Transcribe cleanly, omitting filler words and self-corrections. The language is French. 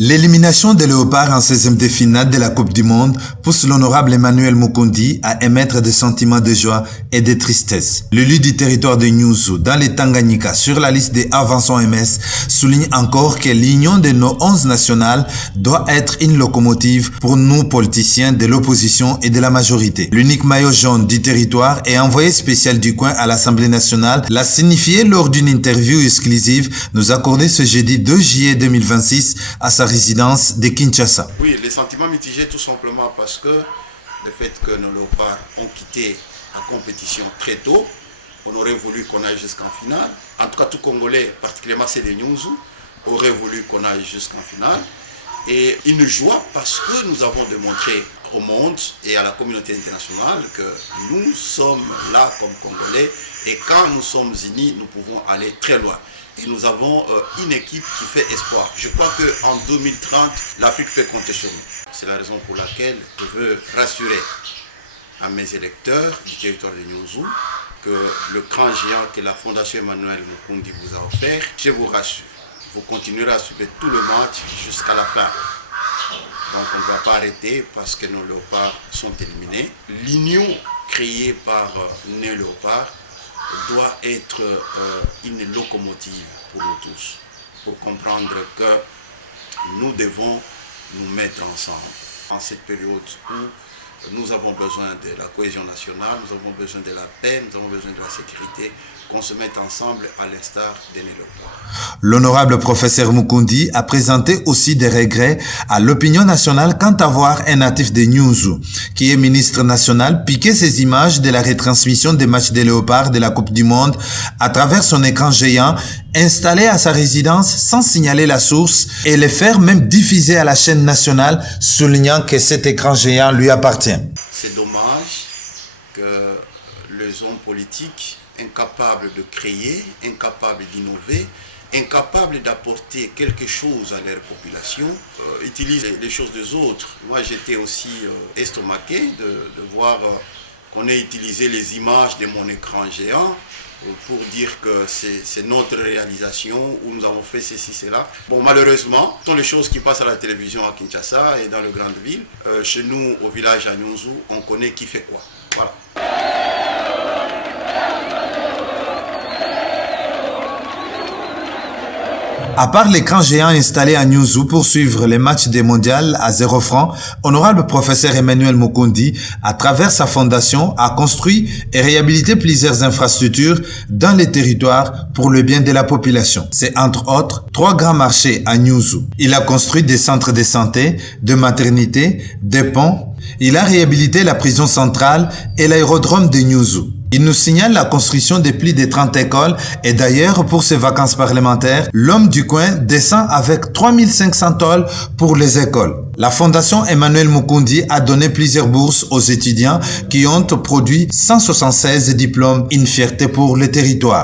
L'élimination des Léopards en 16e de finale de la Coupe du Monde pousse l'honorable Emmanuel Mukundi à émettre des sentiments de joie et de tristesse. L'élu du territoire de Nyuzu dans les Tanganyika sur la liste des Avançons MS souligne encore que l'union de nos 11 nationales doit être une locomotive pour nous politiciens de l'opposition et de la majorité. L'unique maillot jaune du territoire et envoyé spécial du coin à l'Assemblée nationale l'a signifié lors d'une interview exclusive nous accordée ce jeudi 2 juillet 2026 à sa résidence de Kinshasa. Oui, les sentiments mitigés tout simplement parce que le fait que nos Léopards ont quitté la compétition très tôt, on aurait voulu qu'on aille jusqu'en finale. En tout cas, tout Congolais, particulièrement ceux de Nyuzu, aurait voulu qu'on aille jusqu'en finale. Et une joie parce que nous avons démontré au monde et à la communauté internationale que nous sommes là comme Congolais et quand nous sommes unis, nous pouvons aller très loin. Et nous avons une équipe qui fait espoir. Je crois qu'en 2030, l'Afrique peut compter sur nous. C'est la raison pour laquelle je veux rassurer à mes électeurs du territoire de Nyuzu que le grand géant que la Fondation Emmanuel Mukundi vous a offert, je vous rassure, vous continuerez à suivre tout le match jusqu'à la fin. Donc on ne va pas arrêter parce que nos Léopards sont éliminés. L'union créée par nos Léopards doit être une locomotive pour nous tous, pour comprendre que nous devons nous mettre ensemble en cette période où nous avons besoin de la cohésion nationale, nous avons besoin de la paix, nous avons besoin de la sécurité, qu'on se mette ensemble à l'instar des Léopards. L'honorable professeur Mukundi a présenté aussi des regrets à l'opinion nationale quant à voir un natif de Nyuzu, qui est ministre national, piquer ses images de la retransmission des matchs des Léopards de la Coupe du Monde à travers son écran géant installé à sa résidence sans signaler la source et les faire même diffuser à la chaîne nationale, soulignant que cet écran géant lui appartient. C'est dommage que les hommes politiques incapables de créer, incapables d'innover, incapables d'apporter quelque chose à leur population, utilisent les choses des autres. Moi, j'étais aussi estomaqué de voir qu'on ait utilisé les images de mon écran géant pour dire que c'est notre réalisation, où nous avons fait ceci, cela. Bon, malheureusement, ce sont les choses qui passent à la télévision à Kinshasa et dans les grandes villes. Chez nous, au village à Nyuzu, on connaît qui fait quoi. Voilà. À part l'écran géant installé à Nyuzu pour suivre les matchs des mondiales à 0 francs, honorable professeur Emmanuel Mukundi, à travers sa fondation, a construit et réhabilité plusieurs infrastructures dans les territoires pour le bien de la population. C'est entre autres 3 grands marchés à Nyuzu. Il a construit des centres de santé, de maternité, des ponts. Il a réhabilité la prison centrale et l'aérodrome de Nyuzu. Il nous signale la construction de plus de 30 écoles et d'ailleurs pour ses vacances parlementaires, l'homme du coin descend avec 3500 tôles pour les écoles. La Fondation Emmanuel Mukundi a donné plusieurs bourses aux étudiants qui ont produit 176 diplômes, une fierté pour le territoire.